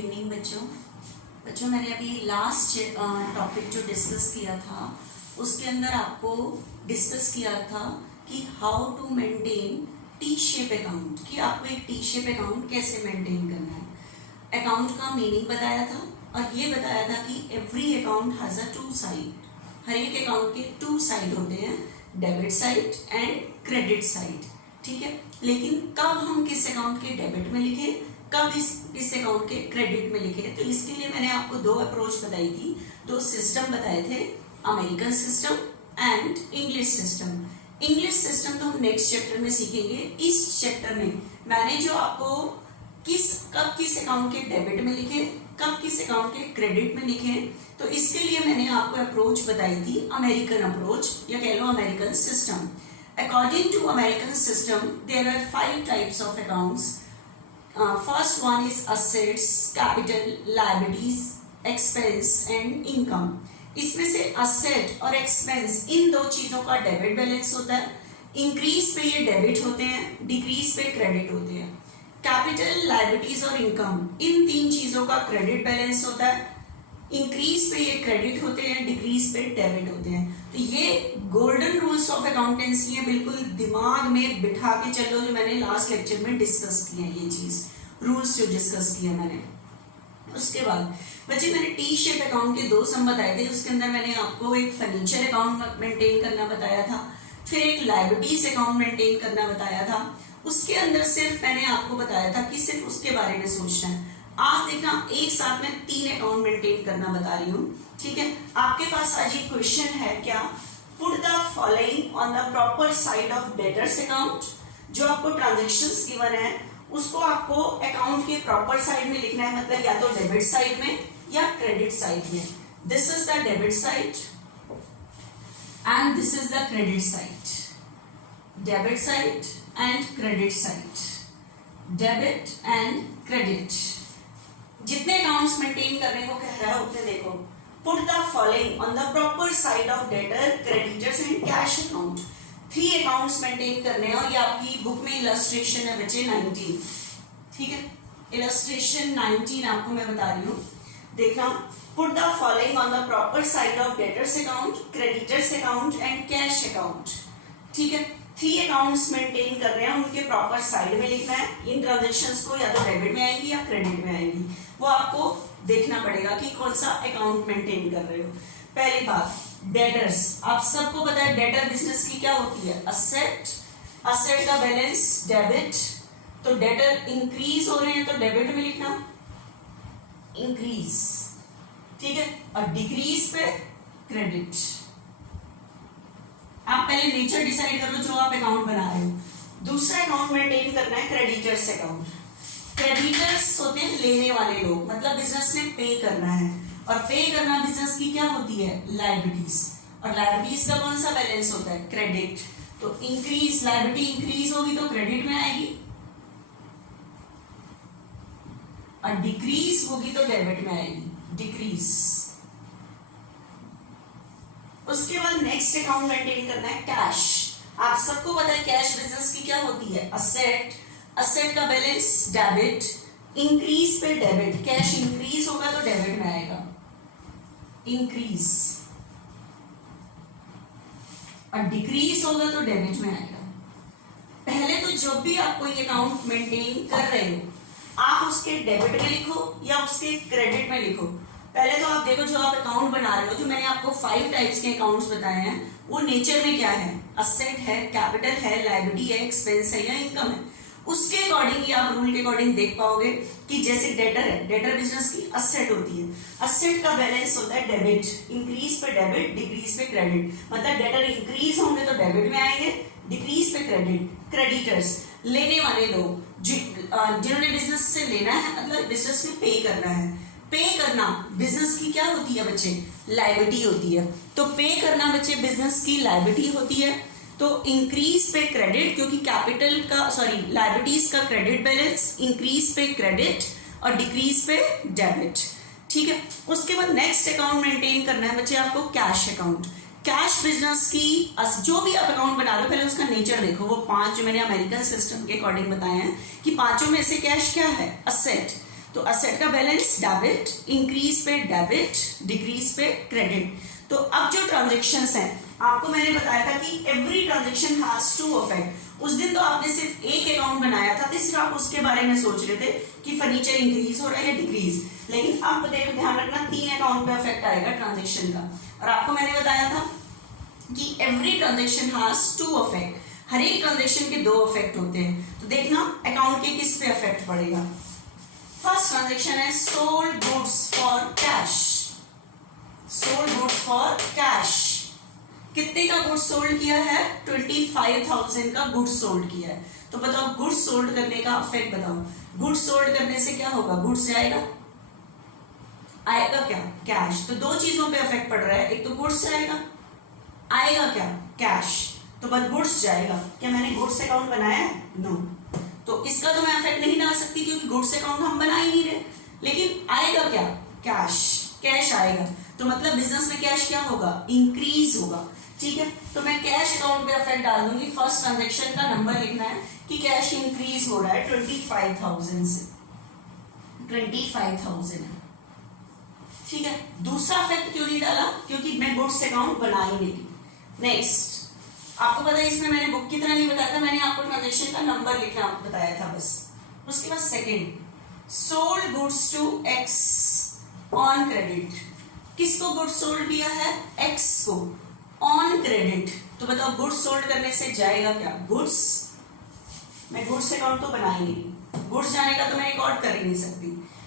Evening बच्चों मैंने अभी लास्ट टॉपिक जो डिस्कस किया था उसके अंदर आपको डिस्कस किया था कि how to maintain T shape account, कि आपको एक टी शेप अकाउंट कैसे मेंटेन करना है। अकाउंट का मीनिंग बताया था और ये बताया था कि every account has a two side, हर एक अकाउंट के टू साइड होते हैं, debit side and credit side. ठीक है, लेकिन कब हम किस अकाउंट के डेबिट में लिखें, कब इस अकाउंट के क्रेडिट में लिखे, तो इसके लिए मैंने आपको दो अप्रोच बताई थी, दो सिस्टम बताए थे, American system and English system. English system तो हम नेक्स्ट चैप्टर में सीखेंगे। इस चैप्टर में मैंने जो आपको कब किस अकाउंट के डेबिट में लिखे, कब किस अकाउंट के क्रेडिट में लिखे, तो इसके लिए मैंने आपको अप्रोच बताई थी अमेरिकन अप्रोच, या कह लो American system. According to American system there are 5 types of accounts. First one is assets, capital, liabilities, expense and income। इसमें से asset और expense इन दो चीजों का डेबिट बैलेंस होता है। इंक्रीज पे ये डेबिट होते हैं, डिक्रीज पे क्रेडिट होते हैं। कैपिटल, लाइबिलिटीज और इनकम इन तीन चीजों का क्रेडिट बैलेंस होता है। इंक्रीज पे ये क्रेडिट होते हैं, डिक्रीज पे डेबिट होते हैं। तो ये गोल्डन रूल्स ऑफ अकाउंटेंसी है, बिल्कुल दिमाग में बिठा के चलो, जो मैंने लास्ट लेक्चर में डिस्कस किया है, ये चीज रूल्स जो डिस्कस किया मैंने। उसके बाद बच्चे मैंने टी शेप अकाउंट के दो सम बताए थे, उसके अंदर मैंने आपको एक फर्नीचर अकाउंट मेंटेन करना बताया था, फिर एक लाइबिलिटीज अकाउंट मेंटेन करना बताया था। उसके अंदर सिर्फ मैंने आपको बताया था कि सिर्फ उसके बारे में सोचना है। आज देखना एक साथ में 3 अकाउंट मेंटेन करना बता रही हूँ। ठीक है, आपके पास आज ये क्वेश्चन है क्या, put the following on the proper side of debtors account. जो आपको ट्रांजेक्शंस गिवन है उसको आपको अकाउंट के प्रॉपर साइड में लिखना है, मतलब या तो डेबिट साइड में या क्रेडिट साइड में। This is the debit side and this is the credit side. Debit side and credit side, debit and credit. जितने अकाउंट्स मेंटेन करने को कह रहा है उतने देखो। Put the following on the proper side of debtor, creditors and cash account. 3 accounts maintain करने हैं और ये आपकी बुक में इलस्ट्रेशन है बच्चे 19। ठीक है, इलस्ट्रेशन 19 आपको मैं बता रही हूँ, देखना। Put the following on the proper side of debtors account, creditors account and cash account. ठीक है, 3 अकाउंट्स मेंटेन कर रहे हैं, उनके प्रॉपर साइड में लिखना है। इन ट्रांजेक्शंस को या तो डेबिट में आएंगी या क्रेडिट में आएंगी, वो आपको देखना पड़ेगा कि कौन सा अकाउंट मेंटेन कर रहे हो। पहली बात डेटर्स, आप सबको पता है डेटर बिजनेस की क्या होती है, असेट। असेट का बैलेंस डेबिट, तो डेटर इंक्रीज हो रहे हैं तो डेबिट में लिखना इंक्रीज। ठीक है, और डिक्रीज पे क्रेडिट। आप पहले नेचर डिसाइड करो जो आप अकाउंट बना रहे हो। दूसरा अकाउंट मेंटेन करना है क्रेडिटर्स अकाउंट। क्रेडिटर्स होते हैं लेने वाले लोग, मतलब बिजनेस ने पे करना है, और पे करना बिजनेस की क्या होती है, लाइबिलिटीज। और लाइबिलिटीज का कौन सा बैलेंस होता है, क्रेडिट। तो इंक्रीज, लाइबिलिटी इंक्रीज होगी तो क्रेडिट में आएगी, और डिक्रीज होगी तो डेबिट में आएगी, डिक्रीज। उसके बाद नेक्स्ट अकाउंट मेंटेन करना है कैश। आप सबको पता है कैश बिजनेस की क्या होती है, असेट। असेट का बैलेंस डेबिट, इंक्रीज पे डेबिट, कैश इंक्रीज होगा तो डेबिट में आएगा, इंक्रीज, और डिक्रीज होगा तो डेबिट में आएगा। पहले तो जब भी आप कोई अकाउंट मेंटेन कर रहे हो, आप उसके डेबिट में लिखो या उसके क्रेडिट में लिखो। पहले तो आप देखो जो आप अकाउंट बना रहे हो, जो मैंने आपको 5 टाइप्स के अकाउंट्स बताए हैं, वो नेचर में क्या है, असेट है, कैपिटल है, लाइबिलिटी है, एक्सपेंस है या इनकम है। उसके अकॉर्डिंग ही आप रूल के अकॉर्डिंग देख पाओगे कि जैसे डेटर है, डेटर बिजनेस की असेट होती है, असेट का बैलेंस होता है डेबिट, इंक्रीज पे डेबिट, डिक्रीज पे क्रेडिट। मतलब डेटर इंक्रीज होंगे तो डेबिट में आएंगे, डिक्रीज पे क्रेडिट। क्रेडिटर्स लेने वाले लोग जिन्होंने बिजनेस से लेना है, मतलब बिजनेस में पे करना है। पे करना बिजनेस की क्या होती है बच्चे, लाइबिलिटी होती है। तो पे करना बच्चे बिजनेस की लाइबिलिटी होती है। तो इंक्रीज पे क्रेडिट, क्योंकि कैपिटल का लाइबिलिटीज का क्रेडिट बैलेंस, इंक्रीज पे क्रेडिट और डिक्रीज पे डेबिट। ठीक है, उसके बाद नेक्स्ट अकाउंट मेंटेन करना है बच्चे आपको कैश अकाउंट। कैश बिजनेस की जो भी आप अकाउंट बना रहे हो पहले उसका नेचर देखो। वो 5 जो मैंने अमेरिकन सिस्टम के अकॉर्डिंग बताए हैं कि 5 में से कैश क्या है, असेट। तो असेट का बैलेंस डेबिट, इंक्रीज पे डेबिट, डिक्रीज पे क्रेडिट। तो अब जो ट्रांजेक्शन्स हैं, आपको मैंने बताया था कि every transaction has two effect. उस दिन तो आपने सिर्फ एक अकाउंट बनाया था, तो सिर्फ आप उसके बारे में सोच रहे थे कि फर्नीचर इंक्रीज हो रहा है डिक्रीज, लेकिन अब देखो ध्यान रखना 3 अकाउंट पे अफेक्ट आएगा ट्रांजेक्शन का। और आपको मैंने बताया था कि every transaction has two affect, हर एक ट्रांजेक्शन के 2 अफेक्ट होते हैं। तो देखना अकाउंट के किस पे अफेक्ट पड़ेगा। फर्स्ट ट्रांजेक्शन है sold goods for cash. Sold goods for cash, कितने का गुड्स सोल्ड किया है? 25,000 का गुड्स सोल्ड किया है। तो बताओ गुड्स सोल्ड करने का अफेक्ट बताओ। गुड्स सोल्ड करने से क्या होगा? गुड्स जाएगा, आएगा क्या? कैश। तो 2 चीजों पे अफेक्ट पड़ रहा है, एक तो गुड्स जाएगा, आएगा क्या? कैश। तो बस गुड्स जाएगा। क्या मैंने गुड्स अकाउंट बनाया है? नो। तो इसका तो मैं अफेक्ट नहीं डाल सकती क्योंकि गुड्स अकाउंट हम बना ही नहीं रहे, लेकिन आएगा क्या? कैश, कैश आएगा। तो मतलब बिजनेस में कैश क्या होगा? इंक्रीज होगा। ठीक है, तो मैं कैश अकाउंट पे अफेक्ट डाल दूंगी। फर्स्ट ट्रांजेक्शन का नंबर लिखना है कि कैश इंक्रीज हो रहा है 25,000 से, 25,000 है। ठीक है, दूसरा अफेक्ट क्यों नहीं डाला? क्योंकि मैं गुड्स अकाउंट बना ही नहीं। नेक्स्ट, आपको पता है इसमें मैंने बुक की तरह नहीं बताया था, मैंने आपको ट्रांजेक्शन का नंबर लिखना बताया था बस। उसके बाद second, sold goods to X on credit. किसको गुड्स सोल्ड किया है? एक्स को, ऑन क्रेडिट। तो बताओ गुड्स सोल्ड करने से जाएगा क्या? गुड्स। मैं गुड्स अकाउंट तो बना ही नहीं, गुड्स जाने का तो मैं रिकॉर्ड कर ही नहीं सकती,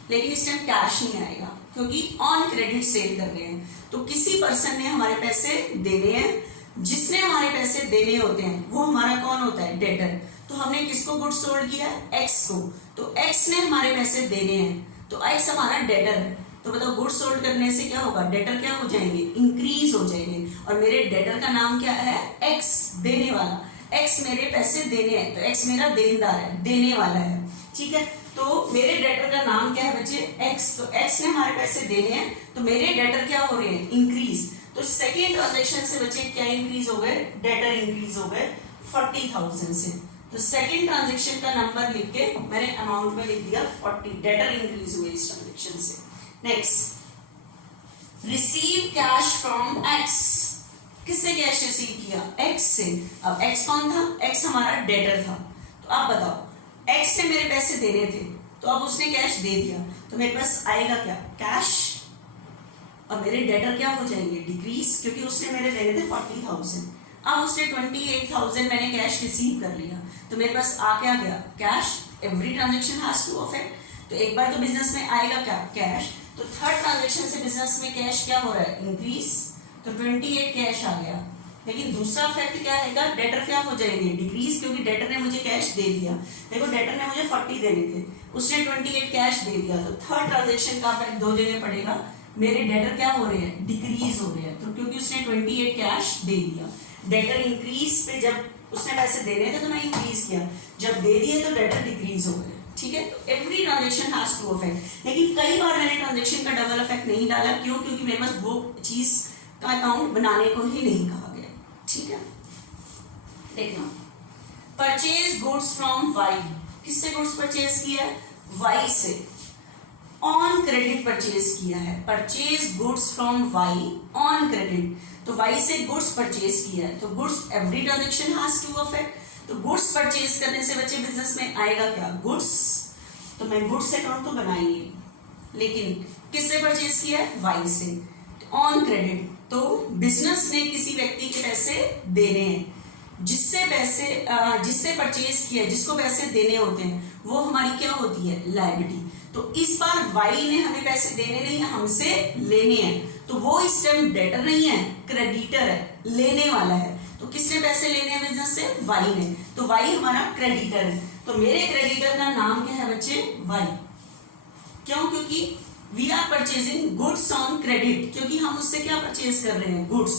लेकिन इस टाइम कैश नहीं आएगा क्योंकि ऑन क्रेडिट सेल कर रहे हैं। तो किसी पर्सन ने हमारे पैसे देने हैं, जिसने हमारे पैसे देने होते हैं वो हमारा कौन होता है? डेटर। तो हमने किसको गुड्स सोल्ड किया है? एक्स को। तो एक्स ने हमारे पैसे देने हैं, तो एक्स हमारा डेटर है। तो बताओ गुड्स सोल्ड करने से क्या होगा? डेटर क्या हो जाएंगे? इंक्रीज हो जाएंगे। और मेरे डेटर का नाम क्या है? एक्स, देने वाला। एक्स मेरे पैसे देने हैं, तो एक्स मेरा देनदार है, देने वाला है। ठीक है, तो मेरे डेटर का नाम क्या है बच्चे? एक्स। तो एक्स ने हमारे पैसे देने हैं, तो मेरे डेटर क्या हो रहे हैं? इंक्रीज। तो सेकेंड ट्रांजेक्शन से बच्चे क्या इंक्रीज हो गए? डेटर इंक्रीज हो गए 40,000 से। तो सेकेंड ट्रांजेक्शन का नंबर लिख के मैंने अमाउंट में लिख दिया 40, डेटर इंक्रीज हुए इस ट्रांजेक्शन से। Next, receive cash from x. किससे कैश रिसीव किया? एक्स से। अब एक्स कौन था? एक्स हमारा डेटर था। तो आप बताओ एक्स ने मेरे पैसे देने थे, तो अब उसने कैश दे दिया, तो मेरे पास आएगा क्या? कैश। और मेरे डेटर क्या हो जाएंगे? डिक्रीज, क्योंकि उसने मेरे देने थे 40,000। अब उसने 28,000 मैंने कैश रिसीव कर लिया, तो मेरे पास आ क्या गया? Cash. Every transaction has two effect. तो एक बार तो बिजनेस में आएगा क्या? कैश। तो थर्ड ट्रांजेक्शन से बिजनेस में कैश क्या हो रहा है? इंक्रीज। तो 28 कैश आ गया। लेकिन दूसरा फैक्ट क्या आएगा? डेटर क्या हो जाएंगे? डिक्रीज, क्योंकि डेटर ने मुझे कैश दे दिया। देखो डेटर ने मुझे 40 देने थे, उसने 28 कैश दे दिया। तो थर्ड ट्रांजेक्शन का फैक्ट 2 जगह पड़ेगा। मेरे डेटर क्या हो रहे हैं? डिक्रीज हो रहे हैं, तो क्योंकि उसने 28 कैश दे दिया। डेटर इंक्रीज पे जब उसने पैसे देने थे तो मैं इंक्रीज किया, जब दे दिए तो डेटर डिक्रीज हो गए। ठीक है, तो every transaction has two effect. लेकिन कई बार मैंने ट्रांजेक्शन का डबल अफेक्ट नहीं डाला। क्यों? क्योंकि मेरे पास वो चीज का अकाउंट बनाने को ही नहीं कहा गया। ठीक है, देखना, परचेज गुड्स फ्रॉम वाई। किससे गुड्स परचेज किया है? वाई से। ऑन क्रेडिट परचेज किया है। Purchase goods from Y on credit. तो वाई से गुड्स परचेज किया है, तो goods every transaction has two effect. तो गुड्स परचेज करने से बच्चे बिजनेस में आएगा क्या? गुड्स। तो मैं गुड्स अकाउंट तो बनाई नहीं, लेकिन किससे परचेज किया है? वाई से, ऑन क्रेडिट। तो बिजनेस ने किसी व्यक्ति के पैसे देने हैं, जिससे परचेज किया, जिसको पैसे देने होते हैं, वो हमारी क्या होती है? लायबिलिटी। तो इस बार वाई ने हमें पैसे देने नहीं है, हमसे लेने हैं, तो वो इस टाइम डेटर नहीं है, क्रेडिटर है, लेने वाला है। तो किसने पैसे लेने हैं बिजनेस से? वाई ने। तो वाई हमारा क्रेडिटर है। तो मेरे क्रेडिटर का नाम क्या है बच्चे? वाई। क्यों? क्योंकि we are purchasing goods on credit, क्योंकि हम उससे क्या परचेज कर रहे हैं? गुड्स।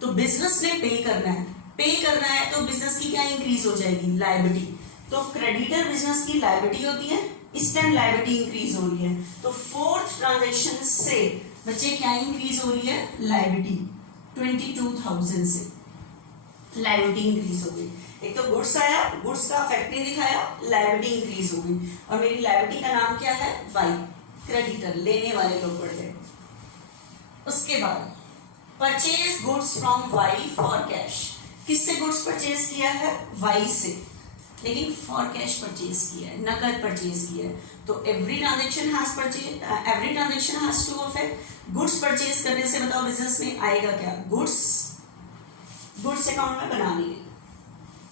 तो बिजनेस ने पे करना है, पे करना है, तो बिजनेस की क्या इंक्रीज हो जाएगी? लायबिलिटी। तो क्रेडिटर बिजनेस की लायबिलिटी होती है, इस टाइम लायबिलिटी इंक्रीज हो रही है। तो फोर्थ ट्रांजेक्शन से बच्चे क्या इंक्रीज हो रही है? लायबिलिटी 22,000 से लायबिलिटी इंक्रीज हो गई। एक तो गुड्स आया, गुड्स का फैक्ट नहीं दिखाया, लायबिलिटी इंक्रीज हो गई, और मेरी लायबिलिटी का नाम क्या है? वाई। क्रेडिटर, लेने वाले लोग बढ़ गए। उसके बाद purchase goods from Y for cash, किससे गुड्स परचेज किया है? वाई से, लेकिन फॉर कैश परचेज किया है, नकद परचेज किया है। तो every transaction has two effect. Goods purchase करने से बताओ बिजनेस में आएगा क्या? गुड्स अकाउंट में बना नहीं,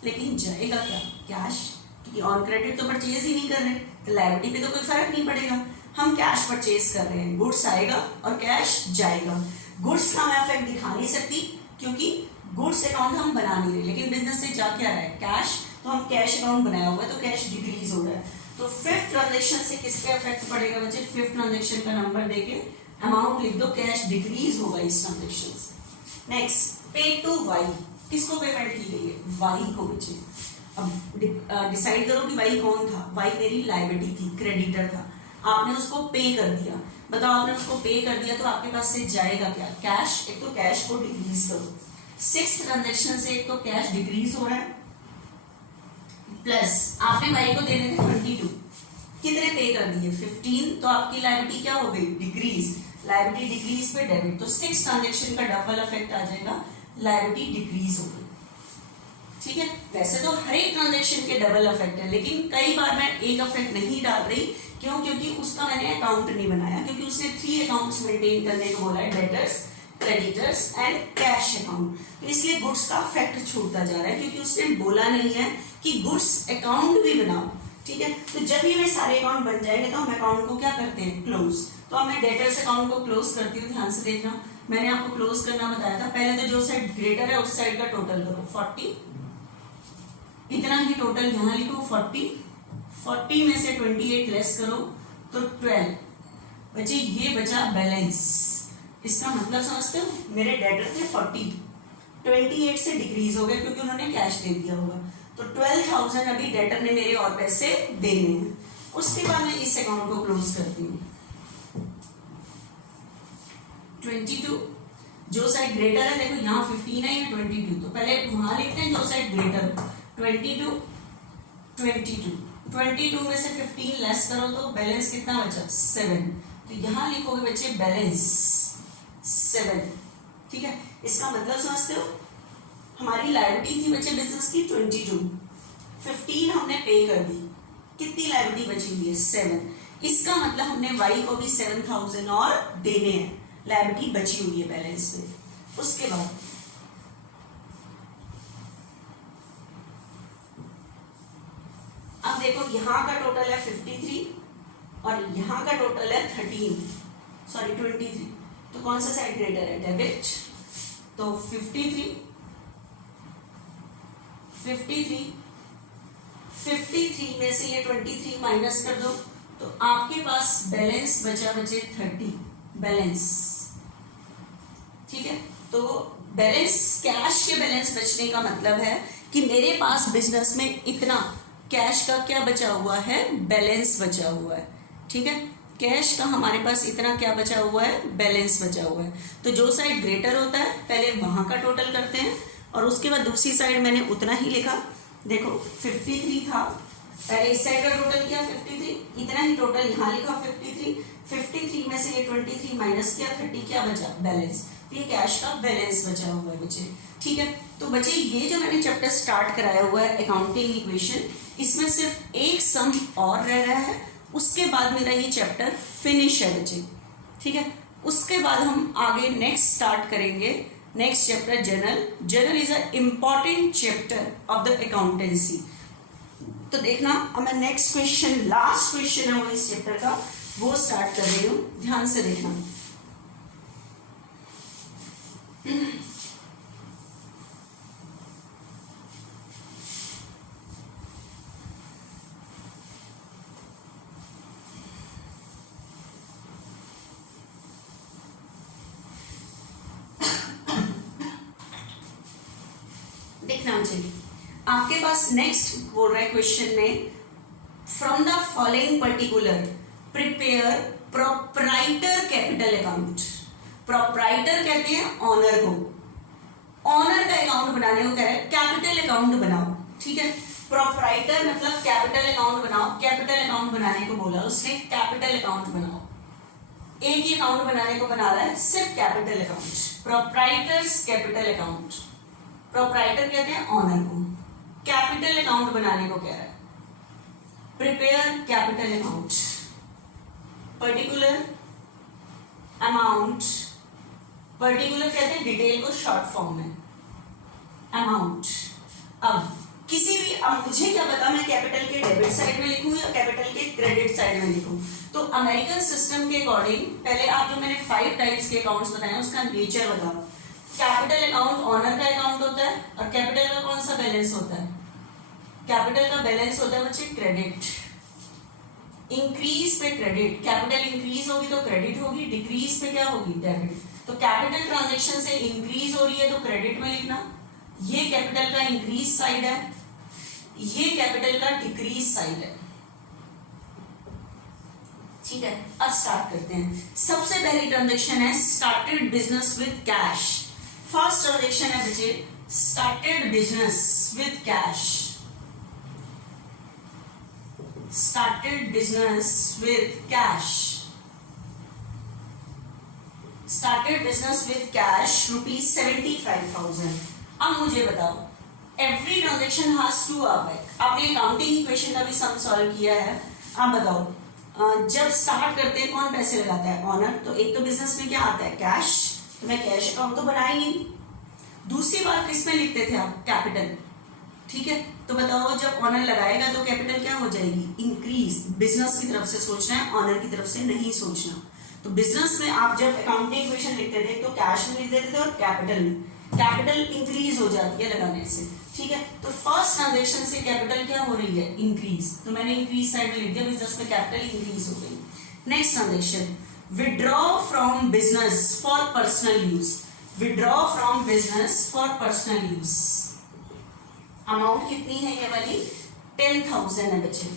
लेकिन जाएगा क्या? कैश, क्योंकि ऑन क्रेडिट तो परचेज ही नहीं कर रहे, तो लायबिलिटी पे तो कोई फर्क नहीं पड़ेगा। हम कैश परचेज कर रहे हैं, गुड्स आएगा और कैश जाएगा। गुड्स का मैं इफेक्ट दिखा नहीं सकती क्योंकि गुड्स अकाउंट हम बना नहीं रहे, लेकिन बिजनेस से जा क्या रहा है? कैश। तो हम कैश अकाउंट बनाया हुआ है, तो कैश डिक्रीज हो रहा है। तो फिफ्थ ट्रांजेक्शन से किस पे इफेक्ट पड़ेगा बच्चे? फिफ्थ ट्रांजेक्शन का नंबर देके अमाउंट लिख दो, कैश डिक्रीज होगा इस ट्रांजेक्शन से। नेक्स्ट, पे टू वाई, किसको पेमेंट की गई है? वाई को बच्चे। अब डिसाइड करो कि वाई कौन था? वाई मेरी लायबिलिटी थी, क्रेडिटर था, आपने उसको पे कर दिया। बताओ, आपने उसको पे कर दिया तो आपके पास से जाएगा क्या? कैश। एक तो कैश को डिक्रीज करो, सिक्स्थ ट्रांजेक्शन से एक तो कैश डिक्रीज हो रहा है, प्लस आपने वाई को देने थे 22, कितने पे कर दिए? 15, तो आपकी लायबिलिटी क्या हो गई? डिक्रीज। लायबिलिटी डिक्रीज पे डेबिट, तो सिक्स ट्रांजेक्शन का डबल इफेक्ट आ जाएगा, लायबिलिटी डिक्रीज हो गई। ठीक है, वैसे तो हर एक ट्रांजेक्शन के डबल इफेक्ट है, लेकिन कई बार मैं एक इफेक्ट नहीं डाल रही, क्यों? क्योंकि उसका मैंने अकाउंट नहीं बनाया, क्योंकि उसने 3 अकाउंट्स मेंटेन करने को बोला है, debtors, creditors and cash account. तो इसलिए गुड्स का इफेक्ट छूटता जा रहा है, क्योंकि उसने बोला नहीं है कि गुड्स अकाउंट भी बनाओ। ठीक है, तो जब भी मैं सारे अकाउंट बन जाएंगे तो हम अकाउंट को क्या करते हैं? क्लोज। तो अब मैं डेटर्स अकाउंट को क्लोज करती हूँ, ध्यान से देखना, मैंने आपको क्लोज करना बताया था। पहले तो जो साइड ग्रेटर है उस साइड का टोटल करो, 40, इतना ही टोटल यहाँ लिखो 40 में से 28 लेस करो तो 12 बचे, ये बचा बैलेंस। इसका मतलब समझते हो, मेरे डेटर थे 40, 28 से डिक्रीज हो गया क्योंकि उन्होंने कैश दे दिया होगा, तो 12,000 अभी डेटर ने मेरे और पैसे देने हैं। उसके बाद मैं इस अकाउंट को क्लोज करती हूँ। 22, जो साइड ग्रेटर है, देखो यहाँ 15 है, या 22, तो पहले वहां लिखते हैं जो साइड ग्रेटर, 22 में से 15 लेस करो तो बैलेंस कितना बचा? 7, तो यहां लिखोगे बच्चे बैलेंस 7। ठीक है, इसका मतलब समझते हो, हमारी लायबिलिटी थी बच्चे बिजनेस की 22, 15 हमने पे कर दी, कितनी लायबिलिटी बची हुई है? 7। इसका मतलब हमने वाई को भी 7,000 और देने हैं, लायबिलिटी बची हुई है बैलेंस में। उसके बाद अब देखो, यहाँ का टोटल है 53 और यहाँ का टोटल है 23, तो कौन सा साइड ग्रेटर है? डेबिट। तो 53 में से ये 23 माइनस कर दो, तो आपके पास बैलेंस बचा बचे 30 बैलेंस। ठीक है, तो बैलेंस, कैश के बैलेंस बचने का मतलब है कि मेरे पास बिजनेस में इतना कैश का क्या बचा हुआ है? बैलेंस बचा हुआ है। ठीक है, कैश का हमारे पास इतना क्या बचा हुआ है? बैलेंस बचा हुआ है। तो जो साइड ग्रेटर होता है पहले वहां का टोटल करते हैं, और उसके बाद दूसरी साइड मैंने उतना ही लिखा। देखो 53 था, पहले इस साइड का टोटल किया 53, इतना ही टोटल यहाँ लिखा 53 में से ये 23 माइनस किया, 30 क्या बचा? बैलेंस। तो ये कैश का बैलेंस बचा हुआ है बच्चे। ठीक है, तो बच्चे ये जो मैंने चैप्टर स्टार्ट कराया हुआ है अकाउंटिंग इक्वेशन, इसमें सिर्फ एक सम और रह रहा है, उसके बाद मेरा ये चैप्टर फिनिश है बच्चे। ठीक है, उसके बाद हम आगे नेक्स्ट स्टार्ट करेंगे, next chapter journal is a important chapter of the accountancy. तो देखना, अब मैं नेक्स्ट क्वेश्चन, लास्ट क्वेश्चन है वो इस चैप्टर का, वो स्टार्ट कर रही हूँ, ध्यान से देखना। देखना चाहिए आपके पास नेक्स्ट बोल रहा है क्वेश्चन में, from the following particular prepare proprietor capital account. Proprietor कहते हैं ऑनर को, ऑनर का अकाउंट बनाने को कह रहा है कैपिटल अकाउंट बनाओ। ठीक है, प्रोप्राइटर मतलब कैपिटल अकाउंट बनाओ, कैपिटल अकाउंट बनाने को बोला उसने, कैपिटल अकाउंट बनाओ। एक ही अकाउंट बनाने को बना रहा है, सिर्फ capital account, proprietors capital account. Proprietor कहते हैं ऑनर को, कैपिटल अकाउंट बनाने को कह रहा है, prepare capital account, particular amount, particular कहते हैं डिटेल को शॉर्ट फॉर्म में, अमाउंट। अब किसी भी, अब मुझे क्या पता मैं कैपिटल के डेबिट साइड में लिखूं या कैपिटल के क्रेडिट साइड में लिखूं। तो अमेरिकन सिस्टम के अकॉर्डिंग पहले आप जो मैंने 5 टाइप्स के अकाउंट्स बताए उसका नेचर बताओ। कैपिटल अकाउंट ऑनर का अकाउंट होता है, और कैपिटल का कौन सा बैलेंस होता है? कैपिटल का बैलेंस होता है बच्चे क्रेडिट। इंक्रीज पे क्रेडिट, कैपिटल इंक्रीज होगी तो क्रेडिट होगी, डिक्रीज पे क्या होगी? डेबिट। तो कैपिटल ट्रांजेक्शन से इंक्रीज हो रही है तो क्रेडिट में लिखना, ये कैपिटल का इंक्रीज साइड है, ये कैपिटल का डिक्रीज साइड है। ठीक है, अब स्टार्ट करते हैं। सबसे पहली ट्रांजेक्शन है started business with cash. First transaction है बच्चे started business with cash. Started business with cash, started business with cash ₹75,000। अब मुझे बताओ, every transaction has two effect. आपने अकाउंटिंग इक्वेशन का भी सम सॉल्व किया है। आप बताओ, जब स्टार्ट करते हैं कौन पैसे लगाता है? ऑनर। तो एक तो बिजनेस में क्या आता है? कैश। तो मैं कैश अकाउंट तो बनाएंगे नहीं। दूसरी बात किस में लिखते थे आप? कैपिटल। ठीक है, तो बताओ जब ऑनर लगाएगा तो कैपिटल क्या हो जाएगी? इंक्रीज। बिजनेस की तरफ से सोचना है, ऑनर की तरफ से नहीं सोचना। तो बिजनेस में आप जब अकाउंटिंग इक्वेशन लिखते थे तो कैश में लिख देते थे और कैपिटल में। कैपिटल इंक्रीज हो जाती है लगाने से। ठीक है, तो फर्स्ट ट्रांजेक्शन से कैपिटल क्या हो रही है? इंक्रीज। तो मैंने इंक्रीज साइड में लिख दिया, बिजनेस में कैपिटल इंक्रीज हो गई। Next transaction withdraw from business for personal use. Withdraw from business for personal use. Amount कितनी है ये वाली? 10,000 है बच्चे।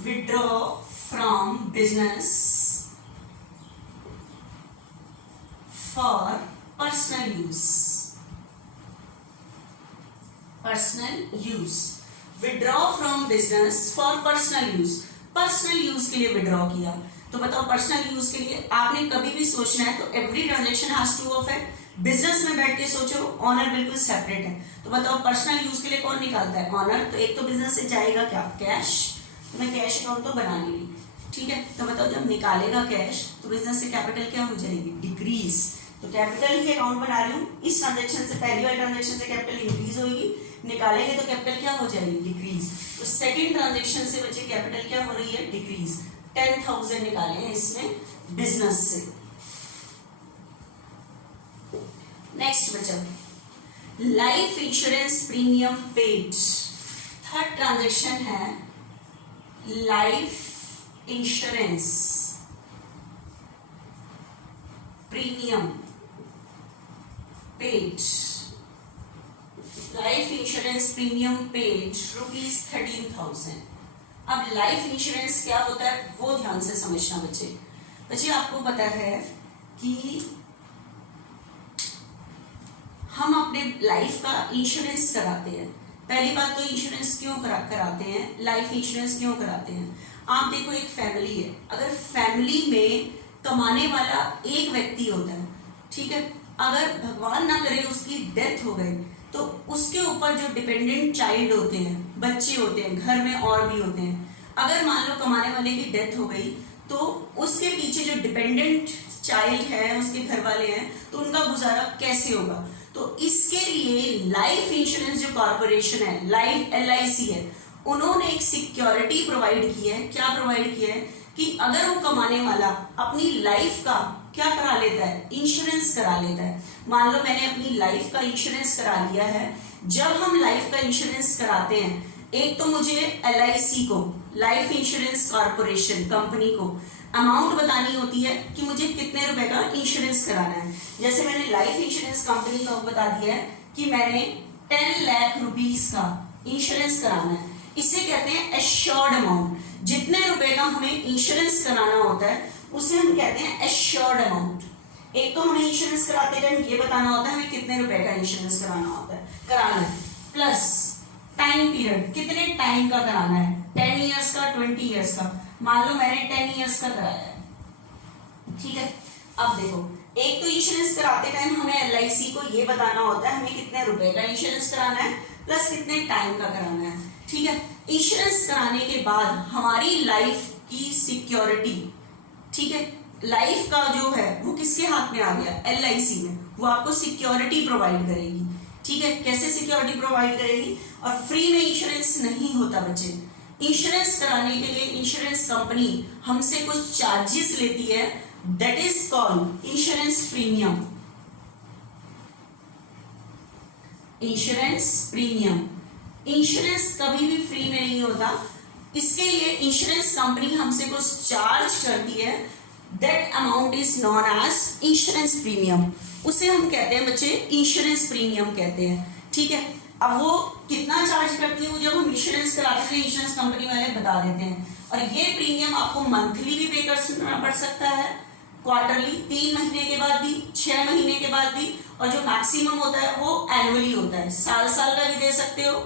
Withdraw from business for personal use. Personal use, withdraw from business for personal use. Personal use के लिए withdraw किया। तो बताओ पर्सनल यूज के लिए आपने कभी भी सोचना है तो every transaction has two of it. Business में बैठ के सोचो, ऑनर बिल्कुल सेपरेट है। तो बताओ पर्सनल यूज के लिए कौन निकालता है? ऑनर। तो एक तो बिजनेस से जाएगा क्या? कैश। तो मैं कैश अकाउंट तो बना ली। ठीक है, तो बताओ जब निकालेगा कैश तो बिजनेस से कैपिटल क्या हो जाएगी? डिक्रीज। तो कैपिटल ही अकाउंट बना रही हूँ। इस ट्रांजेक्शन से, पहली वाली ट्रांजेक्शन से कैपिटल इंक्रीज होगी, निकालेंगे तो कैपिटल क्या हो जाएगी? डिक्रीज। तो सेकंड ट्रांजेक्शन से बच्चे कैपिटल क्या हो रही है? डिक्रीज। 10,000 निकाले हैं इसमें बिजनेस से। नेक्स्ट बच्चा life insurance premium paid. Third transaction है life insurance premium paid. Life insurance premium paid ₹13,000। अब लाइफ इंश्योरेंस क्या होता है वो ध्यान से समझना बच्चे। बच्चे आपको पता है कि हम अपने लाइफ का इंश्योरेंस कराते हैं। पहली बात तो इंश्योरेंस क्यों कराते हैं? लाइफ इंश्योरेंस क्यों कराते हैं? आप देखो एक फैमिली है, अगर फैमिली में कमाने वाला एक व्यक्ति होता है, ठीक है, अगर भगवान ना करे उसकी डेथ हो गई तो उसके ऊपर जो डिपेंडेंट चाइल्ड होते हैं, बच्चे होते हैं, घर में और भी होते हैं, अगर मान लो कमाने वाले की डेथ हो गई तो उसके पीछे जो डिपेंडेंट चाइल्ड है, उसके घर वाले हैं, तो उनका गुजारा कैसे होगा? तो इसके लिए लाइफ इंश्योरेंस जो कॉर्पोरेशन है, लाइफ LIC है, उन्होंने एक सिक्योरिटी प्रोवाइड की है। क्या प्रोवाइड किया है? कि अगर वो कमाने वाला अपनी लाइफ का क्या करा लेता है? इंश्योरेंस करा लेता है। मान लो मैंने अपनी लाइफ का इंश्योरेंस करा लिया है। जब हम लाइफ का इंश्योरेंस कराते हैं, एक तो मुझे LIC को, लाइफ इंश्योरेंस कॉर्पोरेशन कंपनी को अमाउंट बतानी होती है कि मुझे कितने रुपए का इंश्योरेंस कराना है। जैसे मैंने लाइफ इंश्योरेंस कंपनी को बता दिया है कि मैंने 10 लाख रुपीस का इंश्योरेंस कराना है। इसे कहते हैं एश्योर्ड अमाउंट। जितने रुपए का हमें इंश्योरेंस कराना होता है उसे हम कहते हैं एश्योर्ड अमाउंट। एक तो हमें इंश्योरेंस कराते टाइम ये बताना होता है हमें कितने रुपए का इंश्योरेंस कराना है, प्लस टाइम पीरियड कितने टाइम का कराना है, 10 ईयर्स का, 20 ईयर्स का। मान लो मैंने 10 ईयर्स का कराया है, ठीक है। अब देखो, एक तो इंश्योरेंस कराते टाइम हमें एलआईसी को ये बताना होता है हमें कितने रुपए का इंश्योरेंस कराना है प्लस कितने टाइम का कराना है, ठीक है। इंश्योरेंस कराने के बाद हमारी लाइफ की सिक्योरिटी, ठीक है, लाइफ का जो है वो किसके हाथ में आ गया, एलआईसी में। वो आपको सिक्योरिटी प्रोवाइड करेगी, ठीक है। कैसे सिक्योरिटी प्रोवाइड करेगी, और फ्री में इंश्योरेंस नहीं होता बच्चे। इंश्योरेंस कराने के लिए इंश्योरेंस कंपनी हमसे कुछ चार्जेस लेती है, that is called insurance premium. Insurance premium, insurance कभी भी फ्री में नहीं होता, इसके लिए इंश्योरेंस कंपनी हमसे कुछ चार्ज करती है, that amount is known as insurance premium. उसे हम कहते हैं बच्चे इंश्योरेंस प्रीमियम कहते हैं, ठीक है। अब वो कितना चार्ज करती है वो जब हम इंश्योरेंस कराते हैं इंश्योरेंस कंपनी वाले बता देते हैं। और ये प्रीमियम आपको मंथली भी पे करना पड़ सकता है, क्वार्टरली 3 महीने के बाद भी, 6 महीने के बाद भी, और जो मैक्सिमम होता है वो एनुअली होता है, साल साल का भी दे सकते हो,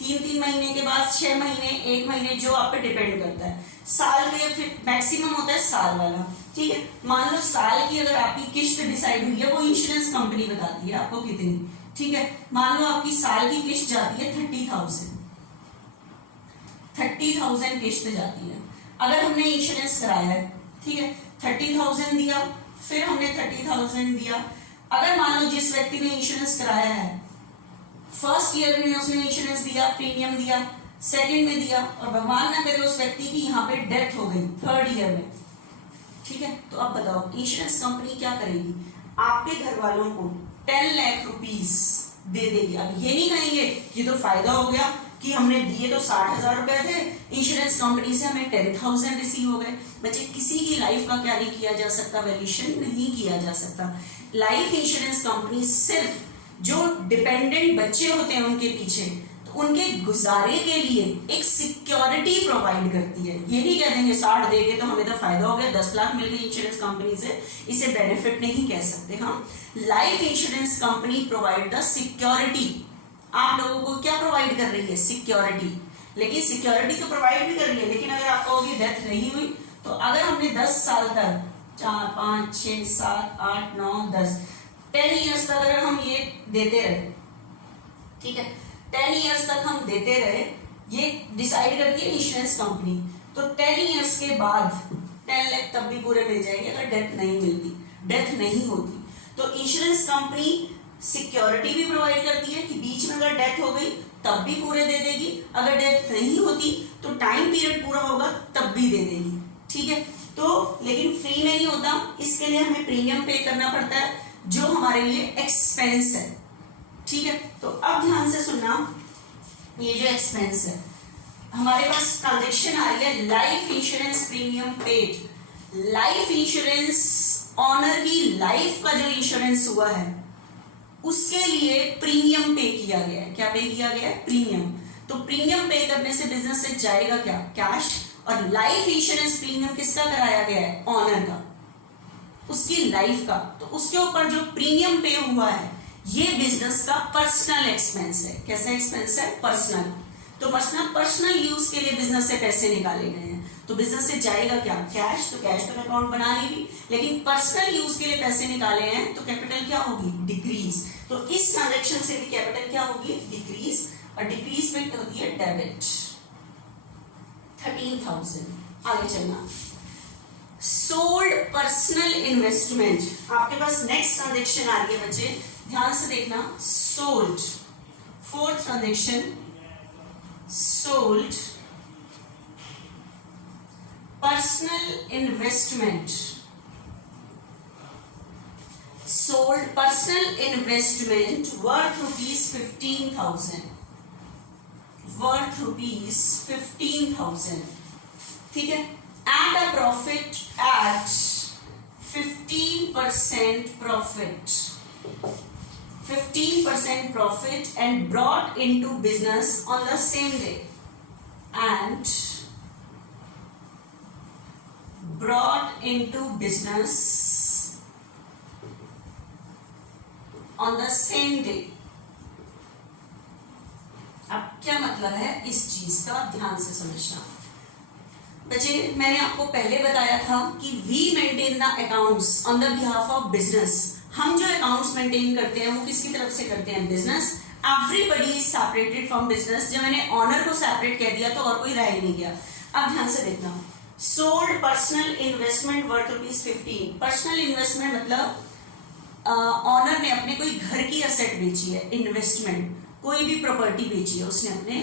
3 महीने के बाद, 6 महीने, 1 महीने, जो आप पे डिपेंड करता है। साल के फिर मैक्सिमम होता है साल वाला, ठीक है। मान लो साल की अगर आपकी किस्त डिसाइड हुई है वो इंश्योरेंस कंपनी बताती है आपको कितनी, ठीक है। मान लो आपकी साल की किस्त जाती है 30,000 किस्त जाती है। अगर हमने इंश्योरेंस कराया है, ठीक है, 30,000 दिया, फिर हमने 30,000 दिया। अगर मान लो जिस व्यक्ति ने इंश्योरेंस कराया है फर्स्ट ईयर में उसने इंश्योरेंस दिया, प्रीमियम दिया, सेकंड में दिया, और भगवान ना करे उस व्यक्ति की यहाँ पे डेथ हो गई थर्ड ईयर में, ठीक है, तो अब बताओ इंश्योरेंस कंपनी क्या करेगी, आपके घर वालों को 10 लाख रुपीस दे देगी। अब ये नहीं कहेंगे ये तो फायदा हो गया कि हमने दिए तो 60,000 रुपए थे, इंश्योरेंस कंपनी से हमें 10,000 रिसीव हो गए। बच्चे किसी की लाइफ का क्या नहीं किया जा सकता, वैल्यूएशन नहीं किया जा सकता। लाइफ इंश्योरेंस कंपनी सिर्फ जो डिपेंडेंट बच्चे होते हैं उनके पीछे, तो उनके गुजारे के लिए एक सिक्योरिटी प्रोवाइड करती है। ये नहीं कह देंगे 60 देंगे तो हमें तो फायदा हो गया, 10 लाख मिल गए इंश्योरेंस कंपनी से, इसे बेनिफिट नहीं कह सकते हम। Life insurance company provide the security. आप लोगों को क्या प्रोवाइड कर रही है, सिक्योरिटी। लेकिन सिक्योरिटी तो प्रोवाइड भी कर रही है, लेकिन अगर आप कहोगे डेथ नहीं हुई, तो अगर हमने 10 साल तक 4 5 6 7 8 9 10 ईयर्स तक अगर हम ये देते रहे, ठीक है, 10 ईयर्स तक हम देते रहे, ये डिसाइड करती है इंश्योरेंस कंपनी, तो 10 ईयर्स के बाद 10 लाख तब भी पूरे मिल जाएंगे अगर डेथ नहीं मिलती, डेथ नहीं होती। तो इंश्योरेंस कंपनी सिक्योरिटी भी प्रोवाइड करती है कि बीच में अगर डेथ हो गई तब भी पूरे दे देगी, अगर डेथ नहीं होती तो टाइम पीरियड पूरा होगा तब भी दे देगी, ठीक है। तो लेकिन फ्री में नहीं होता, इसके लिए हमें प्रीमियम पे करना पड़ता है जो हमारे लिए एक्सपेंस है, ठीक है। तो अब ध्यान से सुनना, ये जो एक्सपेंस है हमारे पास ट्रांजेक्शन आ रही है life insurance premium paid. Life insurance owner की लाइफ का जो इंश्योरेंस हुआ है उसके लिए प्रीमियम पे किया गया है। क्या पे किया गया है, प्रीमियम। तो प्रीमियम पे करने से बिजनेस से जाएगा क्या, कैश। और लाइफ इंश्योरेंस प्रीमियम किसका कराया गया है, ऑनर का, उसकी लाइफ का। तो उसके ऊपर जो प्रीमियम पे हुआ है ये बिजनेस का पर्सनल एक्सपेंस है। कैसा एक्सपेंस है, पर्सनल। तो पर्सनल यूज के लिए बिजनेस से पैसे निकाले गए हैं, तो बिजनेस से जाएगा क्या, कैश। तो कैश तो अकाउंट बना नहीं रही, लेकिन पर्सनल यूज के लिए पैसे निकाले हैं, तो कैपिटल क्या होगी, डिक्रीज। तो इस ट्रांजैक्शन से भी कैपिटल क्या होगी, डिक्रीज, और डिक्रीज में होती है डेबिट 13,000। आगे चलना, सोल्ड पर्सनल इन्वेस्टमेंट। आपके पास नेक्स्ट ट्रांजैक्शन आ रही है बच्चे, ध्यान से देखना, sold, fourth transaction, sold personal investment. Sold personal investment worth ₹15,000, worth ₹15,000, ठीक है, at a profit at 15% profit, 15% profit and brought into business on the same day, and brought into business on the same day। अब क्या मतलब इस चीज का ध्यान से समझना। बच्चे मैंने आपको पहले बताया था कि we maintain the accounts on the behalf of business. हम जो अकाउंट्स मेंटेन करते हैं वो किसकी तरफ से करते हैं? Business. Everybody is separated from business. जब मैंने ऑनर को सेपरेट कह दिया तो और कोई रह ही नहीं गया। अब ध्यान से देखना, sold personal investment worth ₹15। Personal investment मतलब ऑनर ने अपने कोई घर की एसेट बेची है, इन्वेस्टमेंट कोई भी प्रॉपर्टी बेची है उसने अपने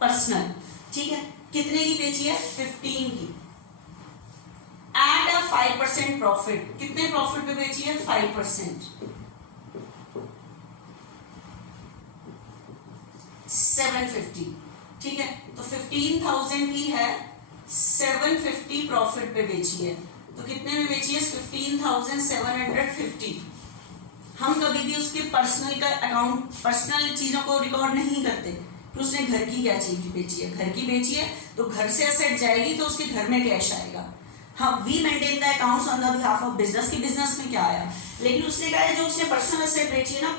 पर्सनल, ठीक है, कितने की बेची है? 15 की। एट अ 5% प्रॉफिट, कितने प्रॉफिट पे बेची है? 5%। 750, ठीक है, तो 15,000 की है, 750 प्रॉफिट पे बेची है, तो कितने में बेची है? 15,750। हम कभी भी उसके पर्सनल का अकाउंट, पर्सनल चीजों को रिकॉर्ड नहीं करते कि उसने घर की क्या चीज बेची है। घर की बेची है तो घर से एसेट जाएगी तो उसके घर में कैश आएगा। हाँ, we maintain the accounts on the behalf of business, की बिजनेस में क्या आया, लेकिन उसने कहा है जो उसने पर्सनल एसेट बेची है ना,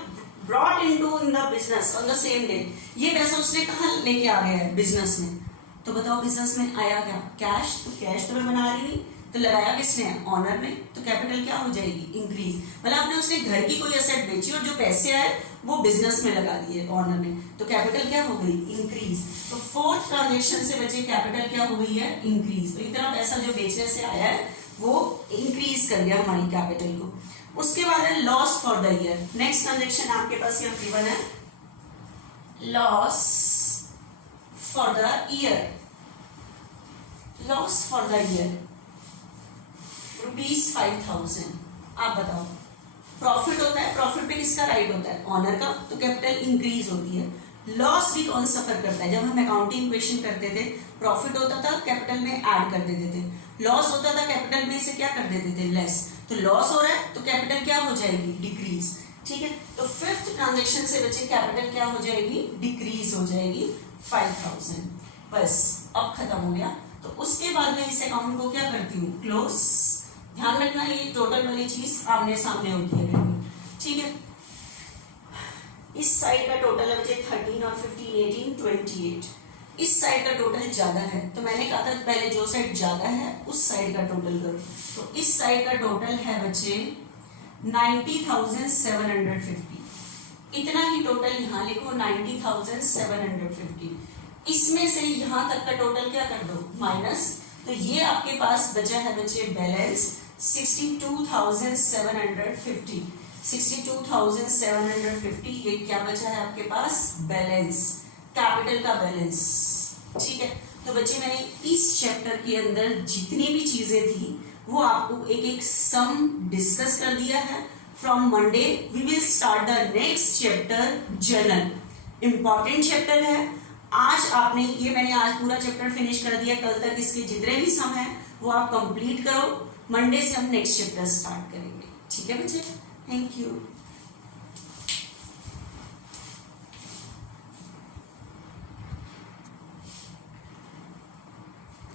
brought into in the business on the same day, ये पैसा उसने कहाँ लेके आ गया है? बिजनेस में। तो बताओ बिजनेस में आया क्या? कैश। तो कैश तो मैं बना रही नहीं, तो लगाया किसने? ऑनर ने। तो कैपिटल क्या हो जाएगी? इंक्रीज। मतलब आपने उसने घर की कोई एसेट बेची और जो पैसे आए वो बिजनेस में लगा दिए ऑनर ने, तो कैपिटल क्या हो गई? इंक्रीज। तो फोर्थ ट्रांजेक्शन से बचे कैपिटल क्या हो गई है? इंक्रीज। तो इतना पैसा जो बेचने से आया है वो इंक्रीज कर गया हमारी कैपिटल को। उसके बाद है loss for the year. Next transaction आपके पास यहाँ गिवन है, loss for the year. Loss for the year ₹5,000। आप बताओ, प्रॉफिट होता है, प्रॉफिट पे किसका राइट होता है? ऑनर का, तो कैपिटल इंक्रीज होती है। लॉस भी कौन सफर करता है? जब हम अकाउंटिंग इक्वेशन करते थे, प्रॉफिट होता था कैपिटल में ऐड कर देते थे, लॉस होता था कैपिटल में से क्या कर देते थे? लेस। तो लॉस हो रहा है तो कैपिटल क्या हो जाएगी? डिक्रीज, ठीक है। तो फिफ्थ ट्रांजेक्शन से बचे कैपिटल क्या हो जाएगी? डिक्रीज हो जाएगी 5,000। बस अब खत्म हो गया। तो उसके बाद में इस अकाउंट को क्या करती हूँ? क्लोज। ध्यान रखना ये टोटल वाली चीज आमने सामने होती है बिल्कुल, ठीक है। इस साइड का टोटल है बचे 13 और 15, 18, 28। इस साइड का टोटल ज्यादा है, तो मैंने कहा था पहले जो साइड ज्यादा है उस साइड का टोटल करो। तो इस साइड का टोटल है बचे 90,750। इतना ही टोटल यहाँ लिखो, 90,750। इसमें से यहाँ तक का टोटल क्या कर दो? माइनस। तो ये आपके पास बचा है बचे बैलेंस 62,750। 62,750 ये क्या बचा है आपके पास? बैलेंस, कैपिटल का बैलेंस, ठीक है। तो बच्चे मैंने इस चैप्टर के अंदर जितनी भी चीजें थी वो आपको एक एक सम डिस्कस कर दिया है। From Monday we will start the next chapter, journal. Important chapter है। आज आपने ये, मैंने आज पूरा चैप्टर फिनिश कर दिया। कल तक इसके जितने भी सम है वो आप कंप्लीट करो। मंडे से हम नेक्स्ट चैप्टर स्टार्ट करेंगे, ठीक है बच्चे। Thank you.